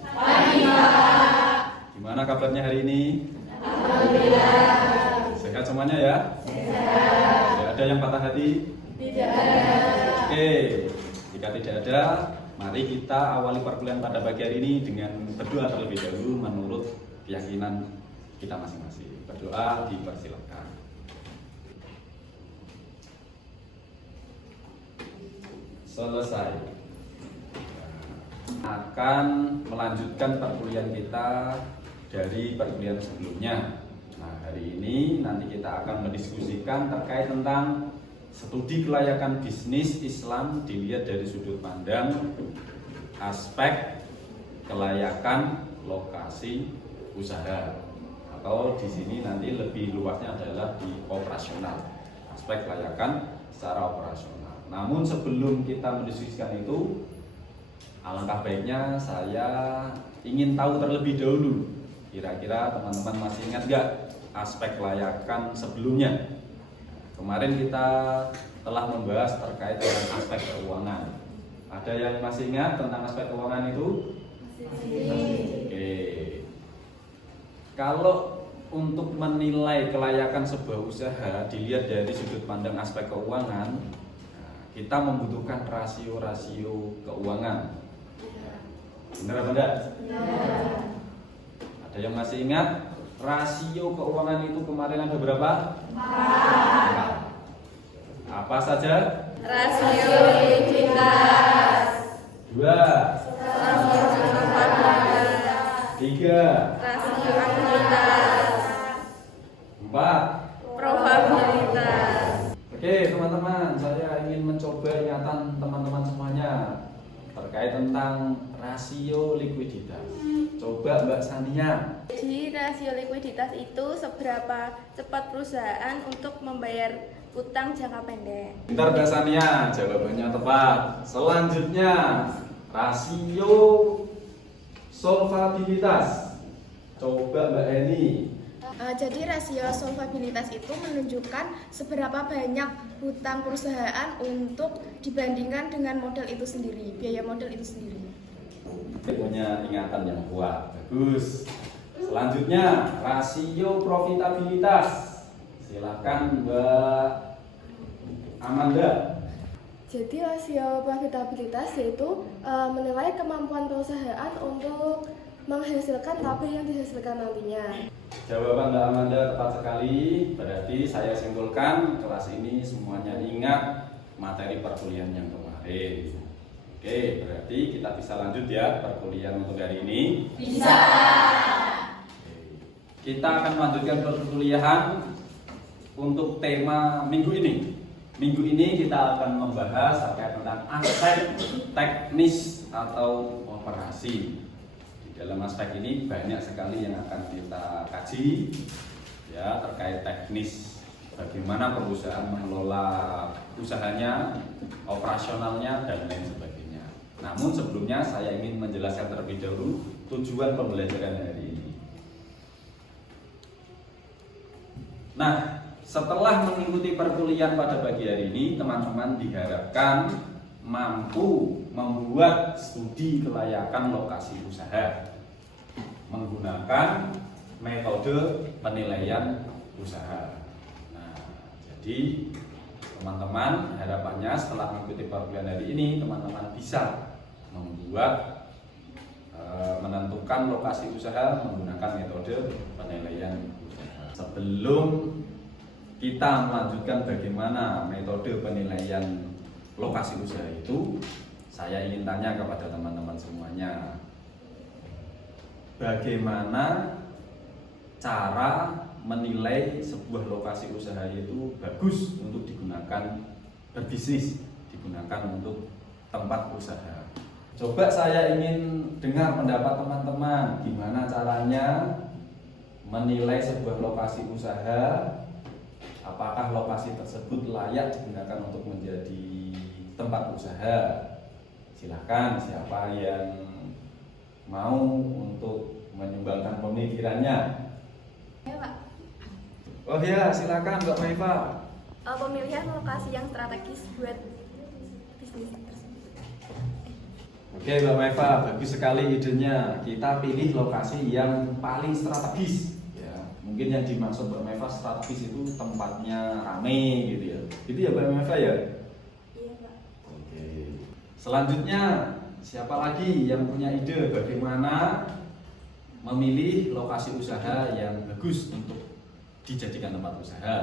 Pagi, Pak. Gimana kabarnya hari ini? Alhamdulillah. Sehat semuanya ya? Sehat. Tidak ada yang patah hati? Tidak ada. Oke, jika tidak ada, mari kita awali perkuliahan pada pagi hari ini dengan berdoa terlebih dahulu menurut keyakinan kita masing-masing. Berdoa dipersilakan. Selesai. Akan melanjutkan perkuliahan kita dari perkuliahan sebelumnya. Nah, hari ini nanti kita akan mendiskusikan terkait tentang studi kelayakan bisnis Islam dilihat dari sudut pandang aspek kelayakan lokasi usaha, atau di sini nanti lebih luasnya adalah di operasional, aspek kelayakan secara operasional. Namun sebelum kita mendiskusikan itu, alangkah baiknya saya ingin tahu terlebih dahulu, kira-kira teman-teman masih ingat gak aspek kelayakan sebelumnya? Kemarin kita telah membahas terkait dengan aspek keuangan. Ada yang masih ingat tentang aspek keuangan itu? Oke. Kalau untuk menilai kelayakan sebuah usaha dilihat dari sudut pandang aspek keuangan, kita membutuhkan rasio-rasio keuangan. Benar apa enggak? Ada yang masih ingat? Rasio keuangan itu kemarin ada berapa? 4. Apa saja? Rasio likuiditas. 2. Rasio kapasitas. 3. Rasio akuiditas. 4. Probabilitas. Oke teman-teman, saya ingin mencoba ingatan teman-teman semuanya terkait tentang rasio likuiditas. Coba Mbak Sania. Jadi rasio likuiditas itu seberapa cepat perusahaan untuk membayar utang jangka pendek. Bentar Mbak Sania, jawabannya tepat. Selanjutnya, rasio solvabilitas. Coba Mbak Eni. Jadi rasio solvabilitas itu menunjukkan seberapa banyak hutang perusahaan untuk dibandingkan dengan modal itu sendiri, biaya modal itu sendiri. Punya ingatan yang kuat, bagus. Selanjutnya, rasio profitabilitas. Silakan Mbak Amanda. Jadi rasio profitabilitas yaitu menilai kemampuan perusahaan untuk menghasilkan tapi yang dihasilkan nantinya. Jawaban Mbak Amanda tepat sekali. Berarti saya simpulkan kelas ini semuanya ingat materi perkuliahan yang kemarin. Oke, berarti kita bisa lanjut ya perkuliahan untuk hari ini. Bisa. Kita akan melanjutkan perkuliahan untuk tema minggu ini. Minggu ini kita akan membahas terkait tentang aspek teknis atau operasi. Di dalam aspek ini banyak sekali yang akan kita kaji ya, terkait teknis. Bagaimana perusahaan mengelola usahanya, operasionalnya dan lain sebagainya. Namun sebelumnya saya ingin menjelaskan terlebih dahulu tujuan pembelajaran hari ini. Nah, setelah mengikuti perkuliahan pada pagi hari ini, teman-teman diharapkan mampu membuat studi kelayakan lokasi usaha menggunakan metode penilaian usaha. Nah, jadi teman-teman harapannya setelah mengikuti perkuliahan hari ini, teman-teman bisa membuat menentukan lokasi usaha menggunakan metode penilaian usaha. Sebelum kita melanjutkan bagaimana metode penilaian lokasi usaha itu, saya ingin tanya kepada teman-teman semuanya, bagaimana cara menilai sebuah lokasi usaha itu bagus untuk digunakan berbisnis, digunakan untuk tempat usaha. Coba saya ingin dengar pendapat teman-teman, gimana caranya menilai sebuah lokasi usaha, apakah lokasi tersebut layak digunakan untuk menjadi tempat usaha. Silahkan siapa yang mau untuk menyumbangkan pemikirannya. Ya, Pak. Oh ya, silakan Mbak Maifa. Pemilihan lokasi yang strategis buat bisnis tersebut. Oke Mbak Meva, bagus sekali idenya. Kita pilih lokasi yang paling strategis. Ya, mungkin yang dimaksud Mbak Meva strategis itu tempatnya rame gitu ya. Gitu ya Mbak Meva ya? Iya, Pak. Oke. Selanjutnya, siapa lagi yang punya ide bagaimana memilih lokasi usaha yang bagus untuk dijadikan tempat usaha?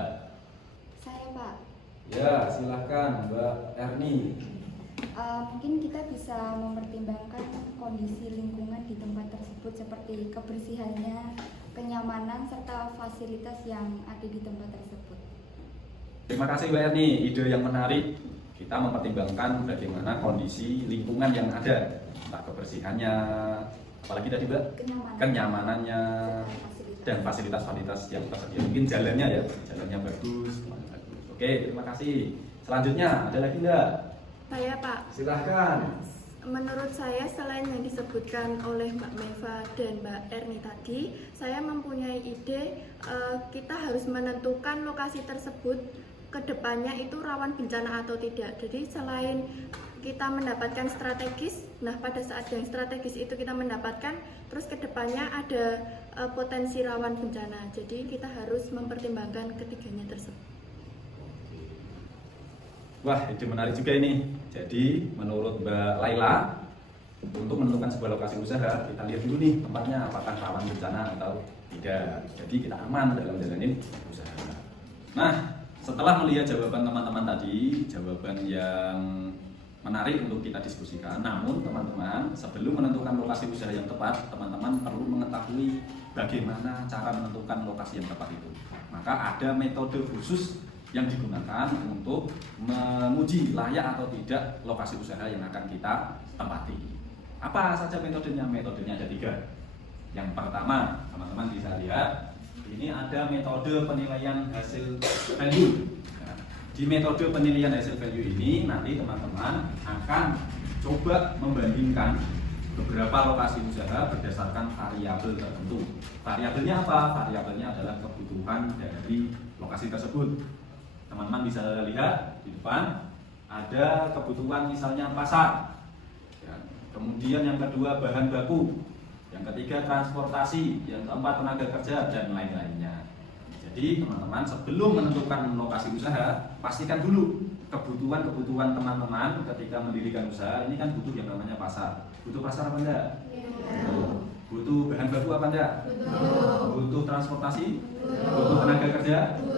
Saya Pak, Ya, silahkan Mbak Erni. mungkin kita bisa mempertimbangkan kondisi lingkungan di tempat tersebut seperti kebersihannya, kenyamanan, serta fasilitas yang ada di tempat tersebut. Terima kasih Mbak Erni, ide yang menarik. Kita mempertimbangkan bagaimana kondisi lingkungan yang ada, entah kebersihannya, apalagi tadi Mbak, kenyamanannya, dan fasilitas-fasilitas yang tersedia. Mungkin jalannya ya, jalannya bagus, semuanya bagus. Oke, terima kasih. Selanjutnya, ada lagi enggak? Saya, Pak. Silahkan. Menurut saya, selain yang disebutkan oleh Mbak Meva dan Mbak Erni tadi, saya mempunyai ide kita harus menentukan lokasi tersebut ke depannya itu rawan bencana atau tidak. Jadi selain kita mendapatkan strategis, nah pada saat yang strategis itu kita mendapatkan, terus ke depannya ada potensi rawan bencana. Jadi kita harus mempertimbangkan ketiganya tersebut. Wah, ide menarik juga ini. Jadi, menurut Mbak Laila, untuk menentukan sebuah lokasi usaha, kita lihat dulu nih tempatnya apakah rawan bencana atau tidak. Jadi kita aman dalam jalanin usaha. Nah, setelah melihat jawaban teman-teman tadi, jawaban yang menarik untuk kita diskusikan. Namun teman-teman, sebelum menentukan lokasi usaha yang tepat, teman-teman perlu mengetahui bagaimana cara menentukan lokasi yang tepat itu. Maka ada metode khusus yang digunakan untuk menguji layak atau tidak lokasi usaha yang akan kita tempati. Apa saja metodenya? Metodenya ada 3. Yang pertama, teman-teman bisa lihat, ini ada metode penilaian hasil value. Di metode penilaian hasil value ini nanti teman-teman akan coba membandingkan beberapa lokasi usaha berdasarkan variabel tertentu. Variabelnya apa? Variabelnya adalah kebutuhan dari lokasi tersebut. Teman-teman bisa lihat di depan ada kebutuhan misalnya pasar. Ya, kemudian yang kedua bahan baku, yang ketiga transportasi, yang keempat tenaga kerja dan lain-lainnya. Jadi teman-teman sebelum menentukan lokasi usaha, pastikan dulu kebutuhan teman-teman ketika mendirikan usaha. Ini kan butuh yang namanya pasar. Butuh pasar apa enggak? Butuh bahan baku apa enggak? Butuh transportasi? Butuh tenaga kerja?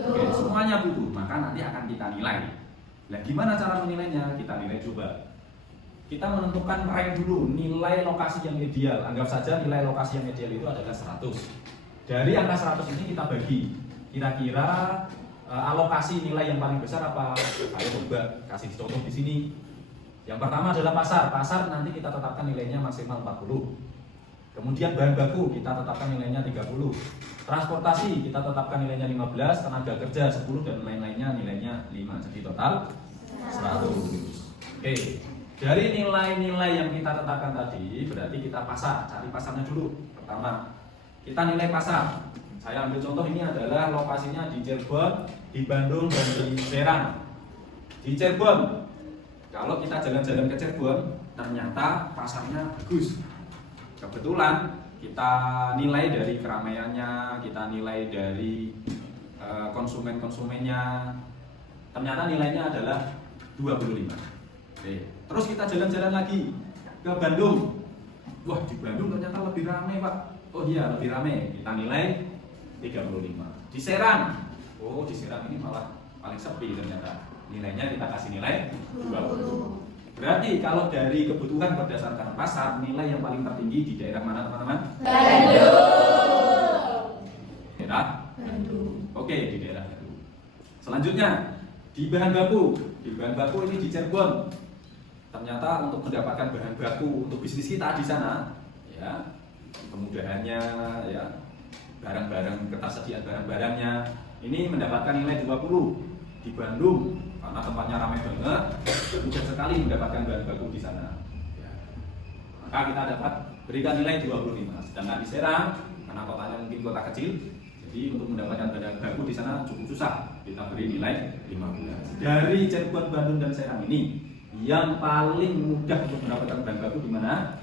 Oke, semuanya butuh. Maka nanti akan kita nilai. Nah, gimana cara menilainya? Kita nilai coba. Kita menentukan rank dulu, nilai lokasi yang ideal. Anggap saja nilai lokasi yang ideal itu adalah 100. Dari angka 100 ini kita bagi. Kira-kira alokasi nilai yang paling besar apa? Ayo coba kasih contoh di sini. Yang pertama adalah pasar. Pasar nanti kita tetapkan nilainya maksimal 40. Kemudian bahan baku kita tetapkan nilainya 30. Transportasi kita tetapkan nilainya 15, tenaga kerja 10 dan lain-lainnya nilainya 5. Jadi total 100. Oke. Dari nilai-nilai yang kita tetapkan tadi, berarti kita pasar, cari pasarnya dulu. Pertama, kita nilai pasar. Saya ambil contoh ini adalah lokasinya di Cirebon, di Bandung, dan di Serang. Di Cirebon, kalau kita jalan-jalan ke Cirebon, ternyata pasarnya bagus. Kebetulan kita nilai dari keramaiannya, kita nilai dari konsumen-konsumennya, ternyata nilainya adalah 25. Oke. Terus kita jalan-jalan lagi ke Bandung. Wah, di Bandung ternyata lebih ramai Pak. Oh iya, lebih ramai. Kita nilai 35. Di Serang, oh di Serang ini malah paling sepi ternyata. Nilainya kita kasih nilai 20. Berarti kalau dari kebutuhan berdasarkan pasar, nilai yang paling tertinggi di daerah mana teman-teman? Bandung. Daerah Bandung. Oke, di daerah Bandung. Selanjutnya di bahan baku. Di bahan baku ini di Cirebon. Ternyata untuk mendapatkan bahan baku untuk bisnis kita di sana, ya kemudahannya, ya barang-barang ketersediaan barang-barangnya ini mendapatkan nilai 20. Di Bandung karena tempatnya ramai banget, mudah sekali mendapatkan bahan baku di sana. Ya. Maka kita dapat berikan nilai 25. Sedangkan di Serang karena kotanya mungkin kota kecil, jadi untuk mendapatkan bahan baku di sana cukup susah. Kita beri nilai 15. Dari Cirebon, Bandung dan Serang ini yang paling mudah untuk mendapatkan bahan baku di mana?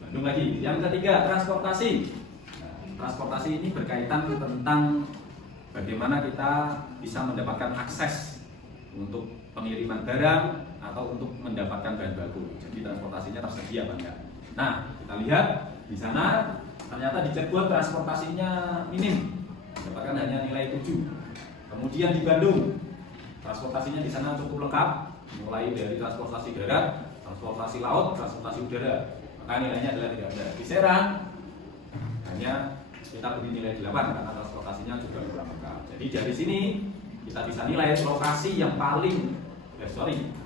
Bandung lagi. Yang ketiga, transportasi. Nah, transportasi ini berkaitan tentang bagaimana kita bisa mendapatkan akses untuk pengiriman barang atau untuk mendapatkan bahan baku. Jadi transportasinya tersedia apa enggak? Nah, kita lihat di sana ternyata di Cirebon transportasinya minim, mendapatkan hanya nilai 7. Kemudian di Bandung transportasinya di sana cukup lengkap, mulai dari transportasi darat, transportasi laut, transportasi udara. Maka nilainya adalah tidak ada. Di Serang hanya kita beri nilai 8 karena transportasinya juga kurang lengkap. Jadi dari sini kita bisa nilai lokasi yang paling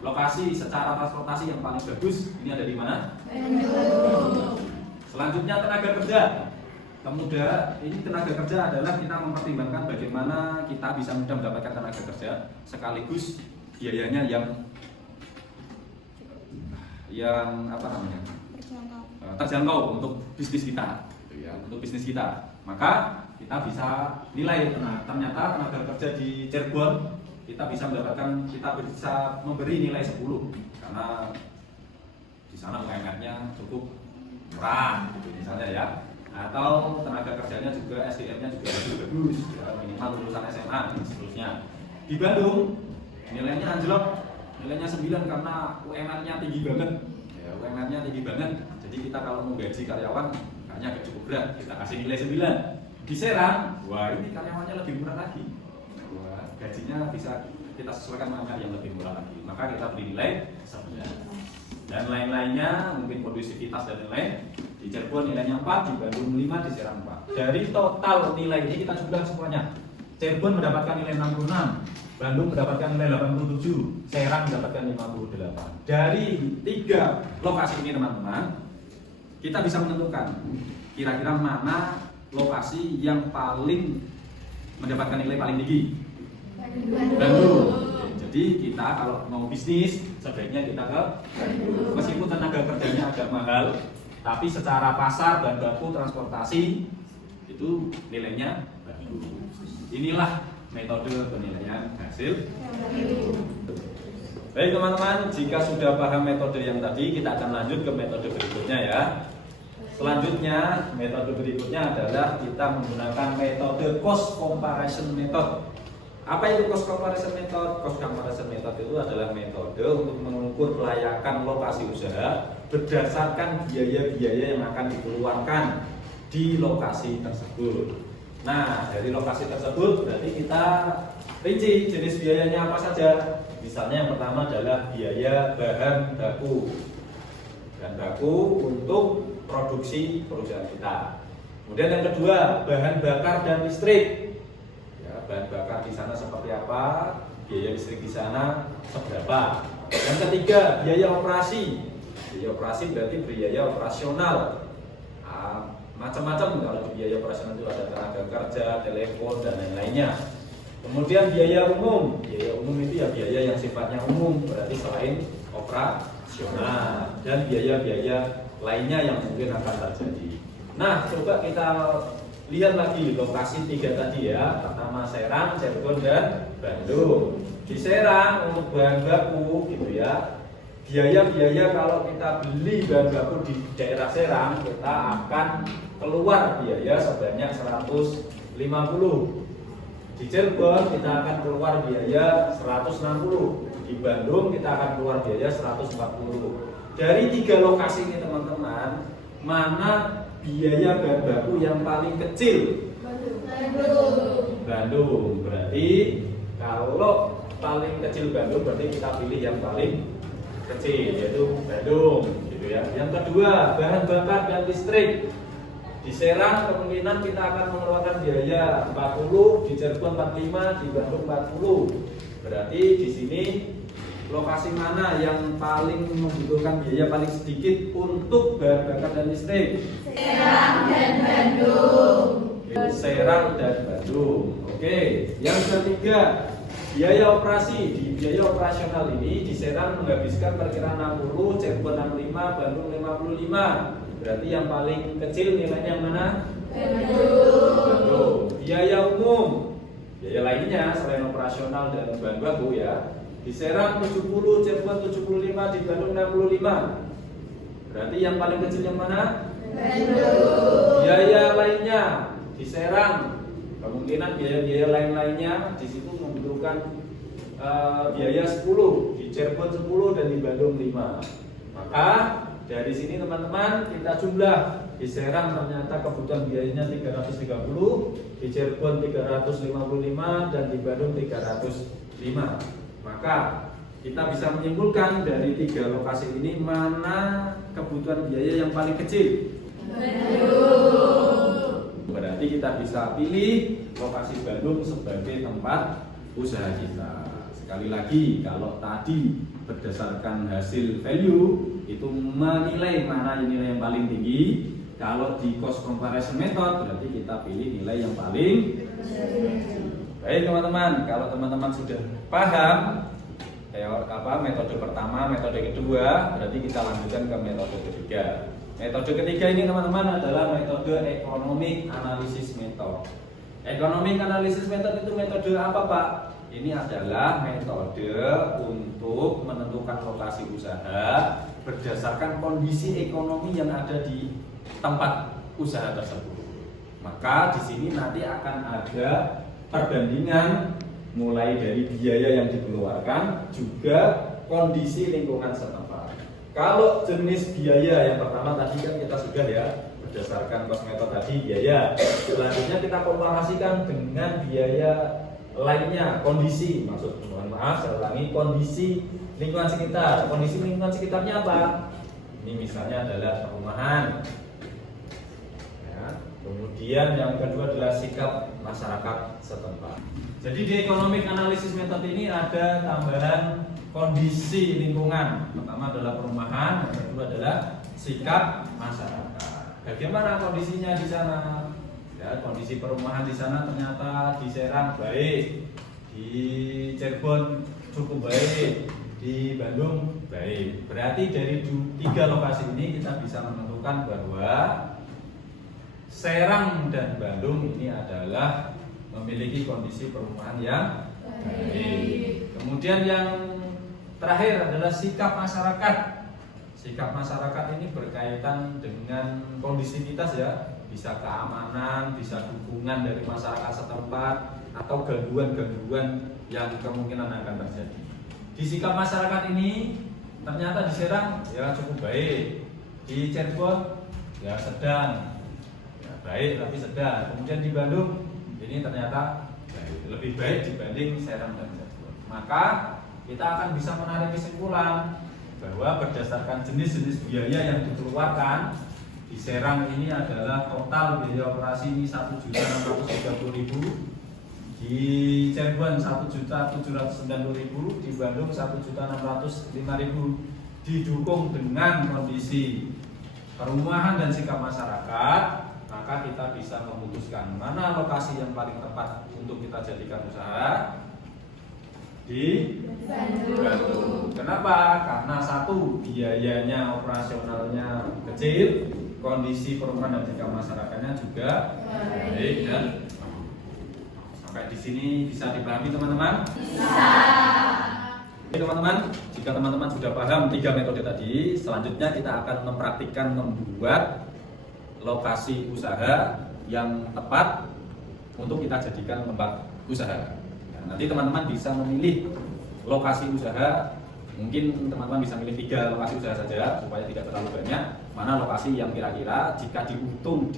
lokasi secara transportasi yang paling bagus ini ada di mana? Bandung. Selanjutnya tenaga kerja. Kemudian ini tenaga kerja adalah kita mempertimbangkan bagaimana kita bisa mudah mendapatkan tenaga kerja sekaligus biayanya yang apa namanya? Terjangkau untuk bisnis kita, ya, untuk bisnis kita. Maka kita bisa nilai ternyata tenaga kerja di Cirebon kita bisa memberi nilai 10 karena di sana UMR-nya cukup murah, gitu misalnya ya. Atau tenaga kerjanya juga SDM-nya juga bagus, ya, minimal lulusan SMA dan seterusnya. Di Bandung nilainya anjlok, nilainya 9 karena UMR-nya tinggi banget. Ya, UMR-nya tinggi banget. Jadi kita kalau mau gaji karyawan kayaknya agak cukup berat, kita kasih nilai 9. Di Serang, wah ini karyawannya lebih murah lagi. Wah, gajinya bisa kita sesuaikan dengan yang lebih murah lagi. Maka kita beri nilai 9. Dan lain-lainnya, mungkin kondusivitas dan lain-lain. Di Cirebon nilainya 4, di Bandung 5, di Serang 4. Dari total nilai ini kita jumlah semuanya. Cirebon mendapatkan nilai 66, Bandung mendapatkan nilai 87, Serang mendapatkan 58. Dari 3 lokasi ini teman-teman, kita bisa menentukan kira-kira mana lokasi yang paling mendapatkan nilai paling tinggi. Bandung. Jadi kita kalau mau bisnis sebaiknya kita ke Bandung. Meskipun tenaga kerjanya agak mahal, tapi secara pasar dan baku transportasi itu nilainya Bandung. Inilah metode penilaian hasil. Baik teman-teman, jika sudah paham metode yang tadi, kita akan lanjut ke metode berikutnya ya. Selanjutnya, metode berikutnya adalah kita menggunakan metode cost comparison method. Apa itu cost comparison method? Cost comparison method itu adalah metode untuk mengukur kelayakan lokasi usaha berdasarkan biaya-biaya yang akan dikeluarkan di lokasi tersebut. Nah, dari lokasi tersebut berarti kita rinci jenis biayanya apa saja. Misalnya yang pertama adalah biaya bahan baku. Bahan baku untuk produksi perusahaan kita. Kemudian yang kedua, bahan bakar dan listrik. Ya, bahan bakar di sana seperti apa, biaya listrik di sana seberapa. Yang ketiga, biaya operasi. Biaya operasi berarti biaya operasional. Macam-macam kalau biaya operasional itu ada tenaga kerja, telepon dan lain-lainnya. Kemudian biaya umum. Biaya umum itu ya biaya yang sifatnya umum, berarti selain operasional, dan biaya-biaya lainnya yang mungkin akan terjadi. Nah, coba kita lihat lagi lokasi 3 tadi ya. Pertama Serang, Cirebon dan Bandung. Di Serang untuk bahan baku gitu ya. Biaya-biaya kalau kita beli bahan baku di daerah Serang, kita akan keluar biaya sebanyak 150. Di Cirebon kita akan keluar biaya 160. Di Bandung kita akan keluar biaya 140. Dari 3 lokasi ini teman-teman, mana biaya bahan baku yang paling kecil? Bandung. Berarti kalau paling kecil Bandung, berarti kita pilih yang paling kecil, yaitu Bandung, gitu ya. Yang kedua, bahan bakar dan listrik. Di Serang kemungkinan kita akan mengeluarkan biaya 40, di Cirebon 45, di Bandung 40. Berarti di sini lokasi mana yang paling membutuhkan biaya paling sedikit untuk bahan bakar dan listrik? Serang dan Bandung. Serang dan Bandung. Oke. Yang ketiga, biaya operasi. Di biaya operasional ini di Serang menghabiskan perkiraan 60, Cirebon 65, Bandung 55. Berarti yang paling kecil nilainya yang mana? Bandung. Bandung. Biaya umum. biaya lainnya selain operasional dan bahan baku ya. Di Serang 70, Cirebon 75, di Bandung 65. Berarti yang paling kecil yang mana? Bandung. Biaya lainnya di Serang, kemungkinan biaya-biaya lainnya di situ membutuhkan biaya 10, di Cirebon 10 dan di Bandung 5. Maka dari sini teman-teman kita jumlah. Di Serang ternyata kebutuhan biayanya 330, di Cirebon 355 dan di Bandung 305. Maka kita bisa menyimpulkan dari 3 lokasi ini mana kebutuhan biaya yang paling kecil. Bandung. Berarti kita bisa pilih lokasi Bandung sebagai tempat usaha kita. Sekali lagi, kalau tadi berdasarkan hasil value itu menilai mana nilai yang paling tinggi. Kalau di cost comparison method berarti kita pilih nilai yang paling. Baik teman-teman, kalau teman-teman sudah paham metode pertama, metode kedua, berarti kita lanjutkan ke metode ketiga. Metode ketiga ini teman-teman adalah metode economic analysis method. Economic analysis method itu metode apa Pak? Ini adalah metode untuk menentukan lokasi usaha berdasarkan kondisi ekonomi yang ada di tempat usaha tersebut. Maka di sini nanti akan ada perbandingan mulai dari biaya yang dikeluarkan juga kondisi lingkungan setempat. Kalau jenis biaya yang pertama tadi kan kita sudah ya berdasarkan cost method tadi biaya. Selanjutnya kita komparasikan dengan biaya lainnya, kondisi, saya ulangi, kondisi lingkungan sekitar. Kondisi lingkungan sekitarnya apa? Ini misalnya adalah perumahan. Kemudian yang kedua adalah sikap masyarakat setempat. Jadi di economic analysis method ini ada tambahan kondisi lingkungan. Pertama adalah perumahan, yang kedua adalah sikap masyarakat. Bagaimana kondisinya di sana? Ya, kondisi perumahan di sana ternyata di Serang baik, di Cirebon cukup baik, di Bandung baik. Berarti dari 3 lokasi ini kita bisa menentukan bahwa Serang dan Bandung ini adalah memiliki kondisi perumahan yang baik. Kemudian yang terakhir adalah sikap masyarakat. Sikap masyarakat ini berkaitan dengan kondisivitas ya, bisa keamanan, bisa dukungan dari masyarakat setempat atau gangguan-gangguan yang kemungkinan akan terjadi. Di sikap masyarakat ini ternyata di Serang ya cukup baik, di Cirebon ya sedang. Baik tapi sedang. Kemudian di Bandung ini ternyata lebih baik dibanding Serang dan Cirebon. Maka kita akan bisa menarik kesimpulan bahwa berdasarkan jenis-jenis biaya yang dikeluarkan di Serang ini adalah total biaya operasi ini 1.630.000, di Cirebon 1.790.000, di Bandung 1.605.000, didukung dengan kondisi perumahan dan sikap masyarakat. Maka kita bisa memutuskan mana lokasi yang paling tepat untuk kita jadikan usaha di Bandung. Kenapa? Karena satu, biayanya operasionalnya kecil, kondisi perumahan dan sikap masyarakatnya juga baik dan sampai di sini bisa dipahami teman-teman? Bisa. Teman-teman, jika teman-teman sudah paham 3 metode tadi, selanjutnya kita akan mempraktikkan membuat lokasi usaha yang tepat untuk kita jadikan tempat usaha. Nah, nanti teman-teman bisa memilih lokasi usaha. Mungkin teman-teman bisa milih 3 lokasi usaha saja supaya tidak terlalu banyak. Mana lokasi yang kira-kira jika dihitung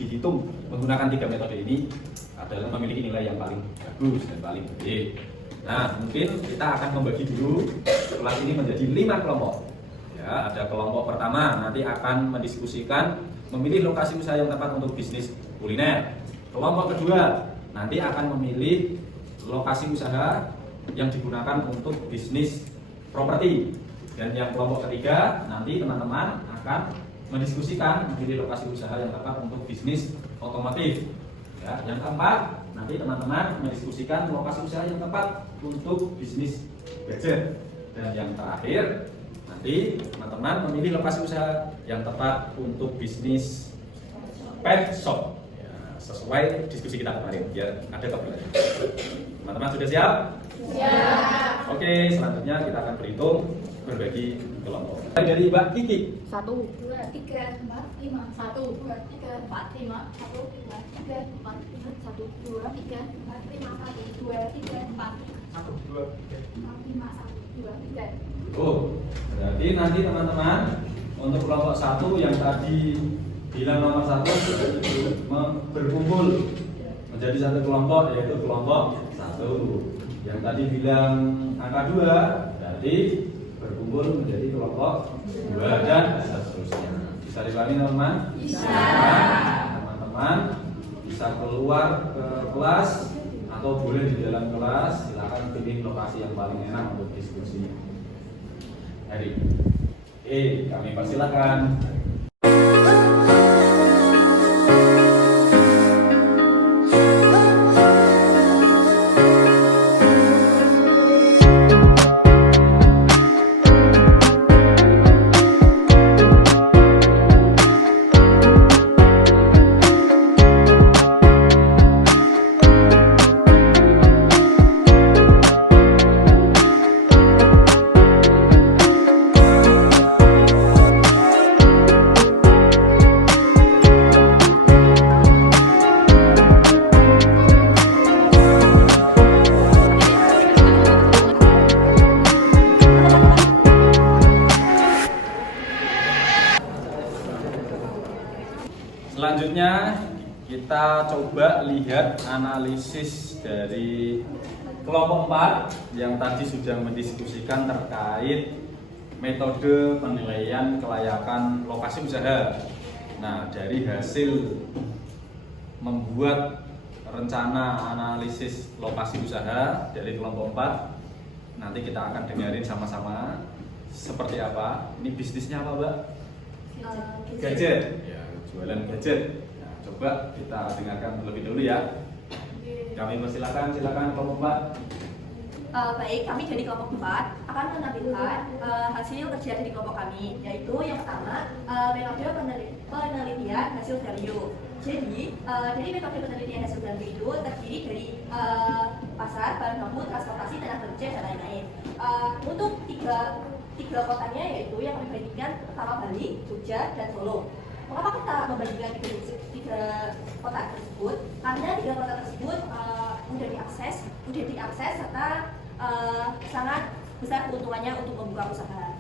menggunakan 3 metode ini adalah memiliki nilai yang paling bagus dan paling baik. Nah, mungkin kita akan membagi dulu kelas ini menjadi 5 kelompok. Ya, ada kelompok pertama nanti akan mendiskusikan memilih lokasi usaha yang tepat untuk bisnis kuliner. Kelompok kedua nanti akan memilih lokasi usaha yang digunakan untuk bisnis properti. Dan yang kelompok ketiga nanti teman-teman akan mendiskusikan memilih lokasi usaha yang tepat untuk bisnis otomotif. Ya, yang keempat nanti teman-teman mendiskusikan lokasi usaha yang tepat untuk bisnis gadget. Dan yang terakhir nanti teman-teman memilih lokasi usaha yang tepat untuk bisnis pet shop. Ya, sesuai diskusi kita kemarin biar ada keberlanjutan. Teman-teman sudah siap? Siap. Oke, selanjutnya kita akan berhitung berbagi kelompok. Dari Mbak Kiki. 1, 2, 3, 4, 5. 1, 2, 3, 4, 5. 1, 2, 3, 4, 5. 1, 2, 3, 4, 5. 1, 2, 3, 4, 1, 2, 3. 5. 1, 2, 3. Berarti nanti teman-teman untuk kelompok 1 yang tadi bilang nomor 1 berkumpul menjadi satu kelompok, yaitu kelompok 1. Yang tadi bilang angka 2 berarti berkumpul menjadi kelompok 2 dan seterusnya. Bisa diulangi teman-teman? Bisa. Teman-teman bisa keluar ke kelas atau boleh di dalam kelas, silakan pilih lokasi yang paling enak untuk diskusi. Hari kami persilakan. Selanjutnya kita coba lihat analisis dari kelompok 4 yang tadi sudah mendiskusikan terkait metode penilaian kelayakan lokasi usaha. Nah, dari hasil membuat rencana analisis lokasi usaha dari kelompok 4, nanti kita akan dengerin sama-sama seperti apa. Ini bisnisnya apa, Mbak? Gadget. Ya, jualan gadget. Nah, coba kita dengarkan terlebih dulu ya. Kami persilakan, silakan kelompok 4. Baik, kami dari kelompok 4 akan menampilkan hasil kerja dari kelompok kami, yaitu yang pertama metode penelitian hasil value. Jadi metode penelitian hasil value itu terdiri dari pasar, bahan baku, transportasi, tenaga kerja, dan lain-lain. Untuk tiga kotanya yaitu yang kami bandingkan pertama Bali, Jogja, dan Solo. Mengapa kita membandingkan tiga kota tersebut? Karena tiga kota tersebut mudah diakses serta sangat besar keuntungannya untuk membuka usaha.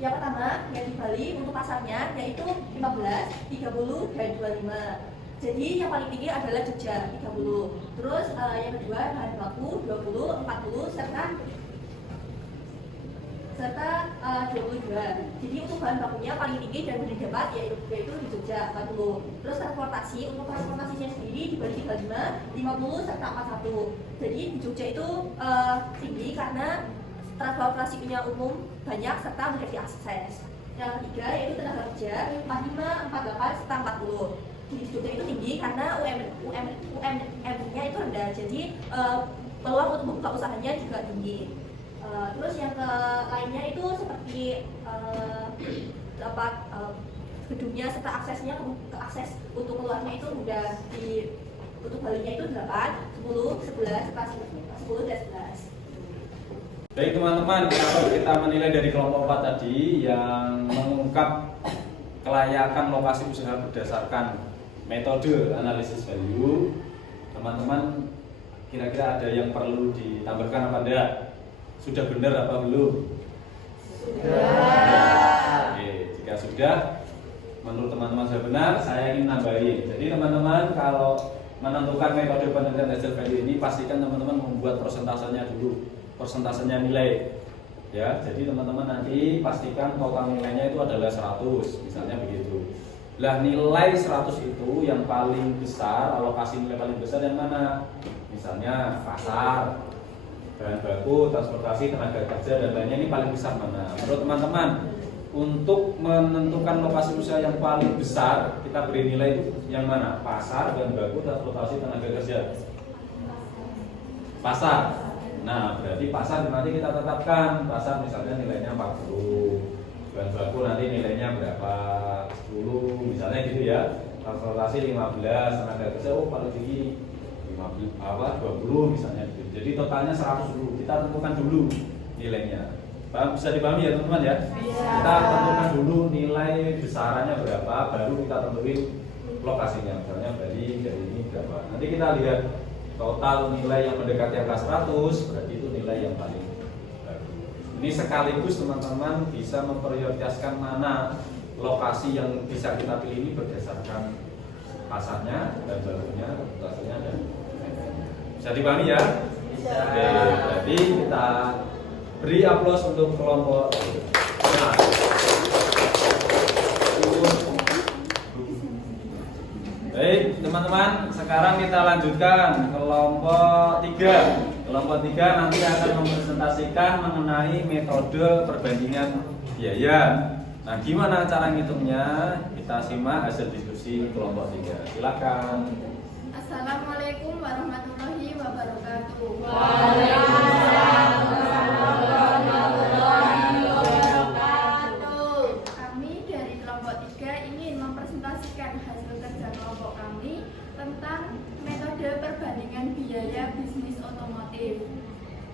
Yang pertama, yang di Bali untuk pasarnya yaitu 15, 30, dan 25. Jadi yang paling tinggi adalah Jogja 30. Terus yang kedua bahan baku 20, 40 serta 22. Jadi untuk bahan bakunya paling tinggi dan mudah didapat yaitu di Jogja 40. Terus untuk transportasinya sendiri di Bali 35, 50 serta 41. Jadi di Jogja itu tinggi karena transportasinya umum banyak serta mudah diakses. Yang ketiga yaitu tenaga kerja 45, 48 serta 40. Di Jogja itu tinggi karena UMR-nya itu rendah. Jadi peluang untuk membuka usahanya juga tinggi. Terus yang lainnya itu seperti gedungnya serta akses untuk keluarnya itu mudah. Untuk Balinya itu 8, 10, 11, 10 dan 11. Baik teman-teman, kalau kita menilai dari kelompok 4 tadi yang mengungkap kelayakan lokasi usaha berdasarkan metode analisis value, teman-teman kira-kira ada yang perlu ditambahkan apa enggak? Sudah benar apa belum? Sudah. Oke, jika sudah, menurut teman-teman sudah benar, saya ingin nambahin. Jadi teman-teman kalau menentukan metode penelitian hasil value ini, pastikan teman-teman membuat persentasenya dulu, persentasenya nilai. Ya, jadi teman-teman nanti pastikan total nilainya itu adalah 100, misalnya begitu. Lah nilai 100 itu yang paling besar, alokasi nilai paling besar yang mana? Misalnya pasar, bahan baku, transportasi, tenaga kerja, dan lainnya ini paling besar mana? Menurut teman-teman, untuk menentukan lokasi usaha yang paling besar, kita beri nilai itu yang mana? Pasar, bahan baku, transportasi, tenaga kerja. Pasar. Nah, berarti pasar nanti kita tetapkan. Pasar misalnya nilainya 40, bahan baku nanti nilainya berapa? 10, misalnya gitu ya. transportasi 15, tenaga kerja paling tinggi 20 misalnya gitu. Jadi totalnya 100 dulu. Kita tentukan dulu nilainya. Bisa dipahami ya teman-teman ya? Kita tentukan dulu nilai besarannya berapa, baru kita tentuin lokasinya. Misalnya dari ini berapa. Nanti kita lihat total nilai yang mendekati angka 100, berarti itu nilai yang paling baru. Ini sekaligus teman-teman bisa memprioritaskan mana lokasi yang bisa kita pilih ini berdasarkan pasarnya dan barunya, reputasinya dan bisa dipahami ya? Bisa. Oke, jadi kita beri aplaus untuk kelompok. Nah. Baik, teman-teman, sekarang kita lanjutkan kelompok 3. Kelompok 3 nanti akan mempresentasikan mengenai metode perbandingan biaya. Nah, gimana cara ngitungnya? Kita simak hasil diskusi kelompok 3. Silakan. Assalamualaikum warahmatullahi wabarakatuh. Waalaikumsalam warahmatullahi wabarakatuh. Kami dari kelompok 3 ingin mempresentasikan hasil kerja kelompok kami tentang metode perbandingan biaya bisnis otomotif.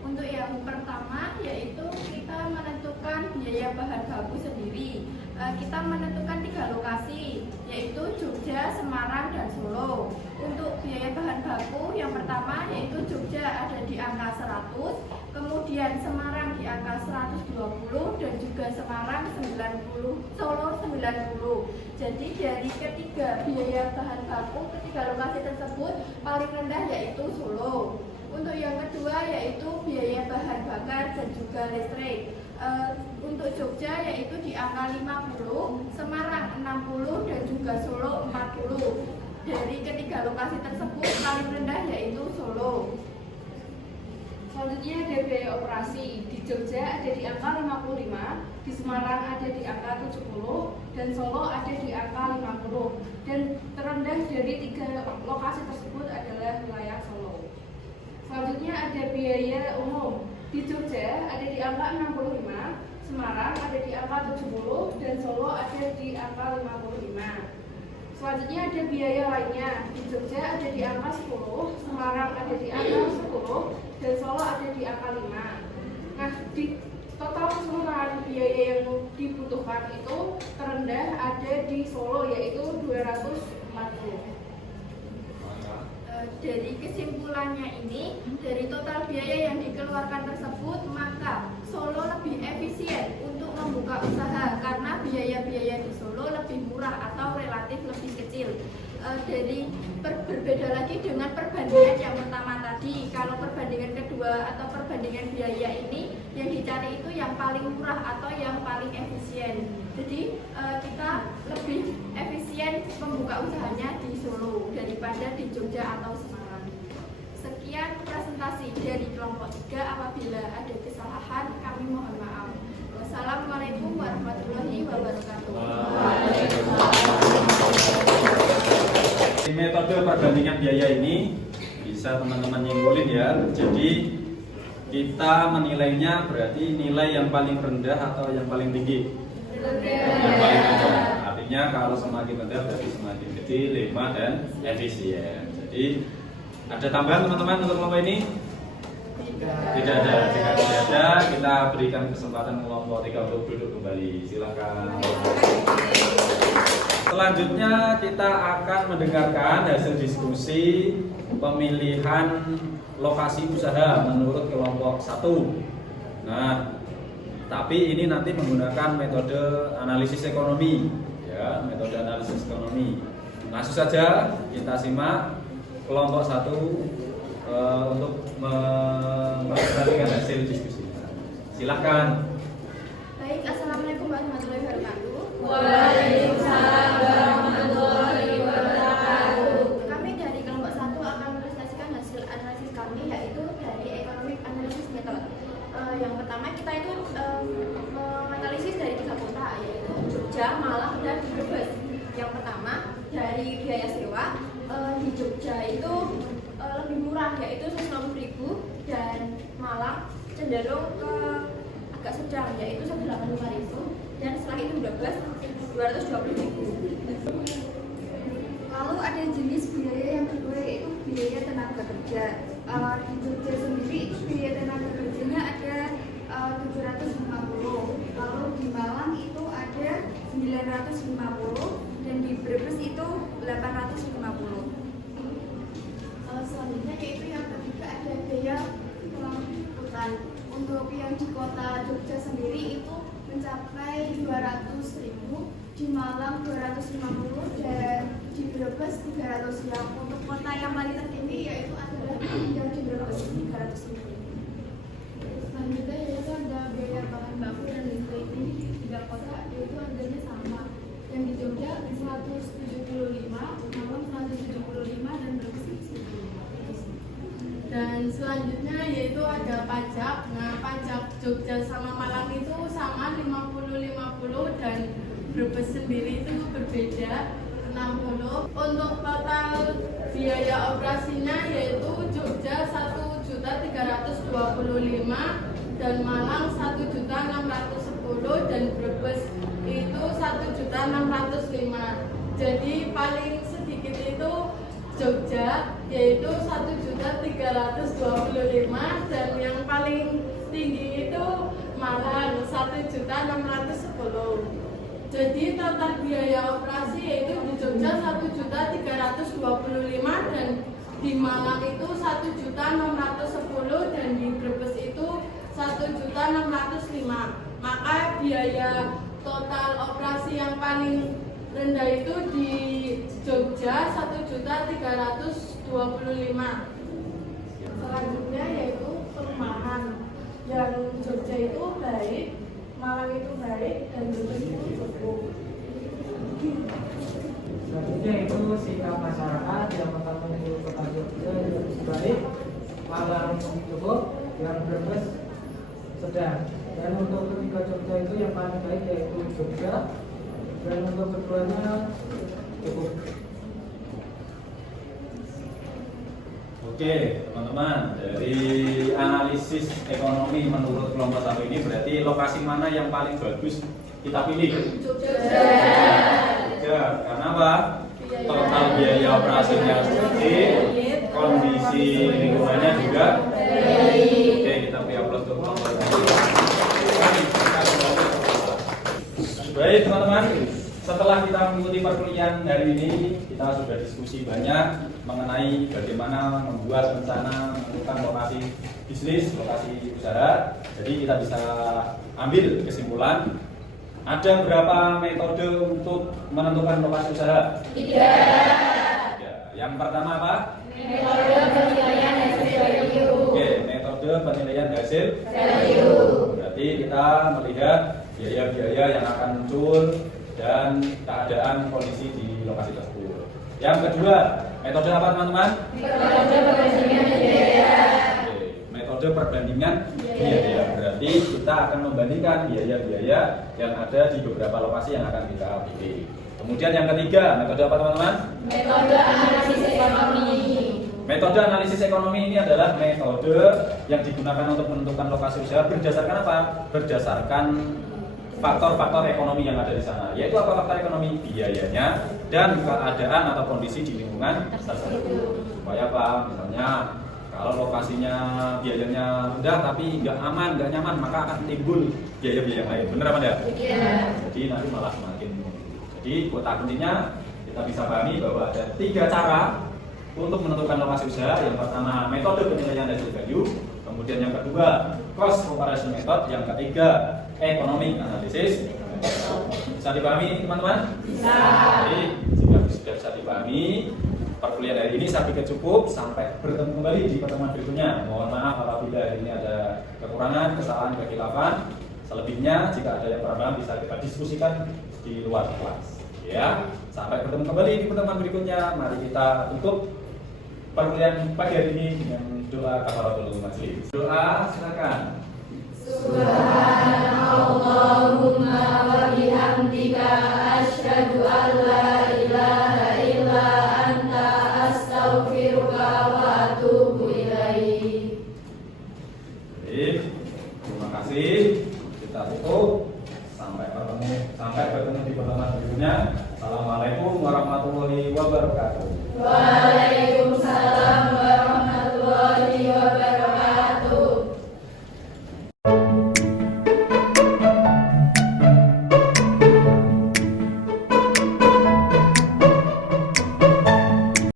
Untuk yang pertama yaitu kita menentukan biaya bahan baku sendiri. Kita menentukan 3 lokasi, yaitu Jogja, Semarang, dan Solo. Untuk biaya bahan baku yang pertama yaitu Jogja ada di angka 100, kemudian Semarang di angka 120, dan juga Semarang 90, Solo 90. Jadi dari ketiga biaya bahan baku, ketiga lokasi tersebut paling rendah yaitu Solo. Untuk yang kedua yaitu biaya bahan bakar dan juga listrik. Untuk Jogja yaitu di angka 50, Semarang 60, dan juga Solo 40. Dari ketiga lokasi tersebut paling rendah yaitu Solo. Selanjutnya ada biaya operasi. Di Jogja ada di angka 55, di Semarang ada di angka 70, dan Solo ada di angka 50. Dan terendah dari 3 lokasi tersebut adalah wilayah Solo. Selanjutnya ada biaya umum. Di Jogja ada di angka 65, Semarang ada di angka 70, dan Solo ada di angka 55. Selanjutnya ada biaya lainnya. Di Jogja ada di angka 10, Semarang ada di angka 10, dan Solo ada di angka 5. Nah, di total keseluruhan biaya yang dibutuhkan itu terendah ada di Solo yaitu 240. Dari kesimpulannya ini, dari total biaya yang dikeluarkan tersebut, maka Solo lebih efisien untuk membuka usaha karena biaya-biaya di Solo lebih murah atau relatif lebih kecil. Berbeda lagi dengan perbandingan yang pertama tadi. Kalau perbandingan kedua atau perbandingan biaya ini, yang dicari itu yang paling murah atau yang paling efisien. Jadi kita lebih efisien membuka usahanya di Solo daripada di Jogja atau Semarang. Sekian presentasi dari kelompok 3. Apabila ada kesalahan, kami mohon maaf. Wassalamualaikum warahmatullahi wabarakatuh. Di metode perbandingan biaya ini bisa teman-teman nyimpulin ya. Jadi kita menilainya berarti nilai yang paling rendah atau yang paling tinggi? Yang paling rendah. Artinya kalau semakin rendah berarti semakin kecil, hemat, dan efisien. Jadi ada tambahan teman-teman untuk kelompok ini? Tidak ada. Jika tidak ada, kita berikan kesempatan kelompok 3 untuk duduk kembali. Silakan. Selanjutnya kita akan mendengarkan hasil diskusi pemilihan lokasi usaha menurut kelompok 1. Nah, tapi ini nanti menggunakan metode analisis ekonomi, ya, metode analisis ekonomi. Langsung saja kita simak kelompok 1 untuk mempresentasikan hasil diskusi. Silahkan. Baik, assalamualaikum warahmatullahi wabarakatuh. Waalaikumsalam warahmatullahi wabarakatuh. Kami dari kelompok 1 akan mempresentasikan hasil analisis kami, yaitu dari economic analysis method. Yang pertama kita itu menganalisis dari 3 kota, yaitu Jogja, Malang, dan Brebes. Yang pertama dari biaya sewa, di Jogja itu lebih murah, yaitu 160.000, dan Malang cenderung ke agak sedang, yaitu 185.000, dan setelah itu Brebes 220.000. Jogja. Di Jogja sendiri biaya tenaga kerjanya ada 750, lalu di Malang itu ada 950 dan di Brebes itu 850. Selanjutnya yaitu yang ketiga ada biaya pengangkutan. Untuk yang di kota Jogja sendiri itu mencapai 200.000, di Malang 250 dan di Brebes 300 yang untuk kota yang paling tertinggi yaitu adalah yang di Brebes 300.000. Selanjutnya yaitu ada biaya bahan baku dan listrik. Ini di tiga kota yaitu harganya sama. Yang di Jogja 175, Malang 175 dan Brebes 175. Dan selanjutnya yaitu ada pajak. Nah, pajak Jogja sama Malang itu sama 50-50 dan Brebes sendiri itu berbeda 60. Untuk total biaya operasinya yaitu Jogja 1.325 dan Malang 1.610 dan Brebes itu 1.605. Jadi paling sedikit itu Jogja yaitu 1.325 dan yang paling tinggi itu Malang 1.610. Jadi total biaya operasi yaitu di Jogja 1.325 dan di Malang itu 1.610 dan di Brebes itu 1.605. Maka biaya total operasi yang paling rendah itu di Jogja 1.325. Selanjutnya yaitu perumahan. Yang Jogja itu baik, Malang itu baik, dan Brebes itu cukup. Selanjutnya itu sikap masyarakat. Yang pertama itu kota Jogja yang baik, Malang cukup, yang Brebes sedang. Dan untuk ketiga Jogja itu yang paling baik yaitu Jogja, dan untuk keduanya cukup. Oke, teman-teman, dari analisis ekonomi menurut kelompok 1 ini berarti lokasi mana yang paling bagus kita pilih? Jogja. Karena apa? Total biaya operasinya sedikit, kondisi lingkungannya juga baik. Oke, kita beri aplaus untuk kelompok 1. Baik, teman-teman. Setelah kita mengikuti perkuliahan hari ini, kita sudah diskusi banyak mengenai bagaimana membuat rencana menentukan lokasi bisnis, lokasi usaha. Jadi kita bisa ambil kesimpulan, ada berapa metode untuk menentukan lokasi usaha? 3. Yang pertama apa? Metode penilaian hasil value. Oke, metode penilaian hasil value. Berarti kita melihat biaya-biaya yang akan muncul dan keadaan kondisi di lokasi tersebut. Yang kedua, metode apa teman-teman? Metode perbandingan biaya. Oke, metode perbandingan biaya. Berarti kita akan membandingkan biaya-biaya yang ada di beberapa lokasi yang akan kita pilih. Kemudian yang ketiga, metode apa teman-teman? Metode analisis ekonomi. Metode analisis ekonomi ini adalah metode yang digunakan untuk menentukan lokasi usaha berdasarkan apa? Berdasarkan faktor-faktor ekonomi yang ada di sana. Yaitu apa faktor ekonomi? Biayanya dan keadaan atau kondisi di lingkungan tersebut. Supaya apa? Misalnya kalau lokasinya biayanya rendah tapi nggak aman, nggak nyaman, maka akan timbul biaya-biaya lain. Benar apa enggak? Iya. Jadi nanti malah semakin. Jadi kota kuncinya kita bisa pahami bahwa ada 3 cara untuk menentukan lokasi usaha. Yang pertama metode penilaian hasil value, kemudian yang kedua cost comparison method, yang ketiga economic analysis. Bisa dipahami teman-teman? Bisa. Jadi jika sudah bisa dipahami, perkuliahan hari ini saya pikir cukup. Sampai bertemu kembali di pertemuan berikutnya. Mohon maaf apabila hari ini ada kekurangan, kesalahan, kekhilafan. Selebihnya jika ada yang kurang paham bisa kita diskusikan di luar kelas. Ya, sampai bertemu kembali di pertemuan berikutnya. Mari kita tutup perkuliahan pagi hari ini dengan doa kafaratul majlis. Doa silakan. Subhanallahumma wa bihamdika asyhadu an la ilaha illa anta astaghfiruka wa atubu ilaik. Baik, terima kasih. Kita tutup. Sampai bertemu di pertemuan berikutnya. Assalamualaikum warahmatullahi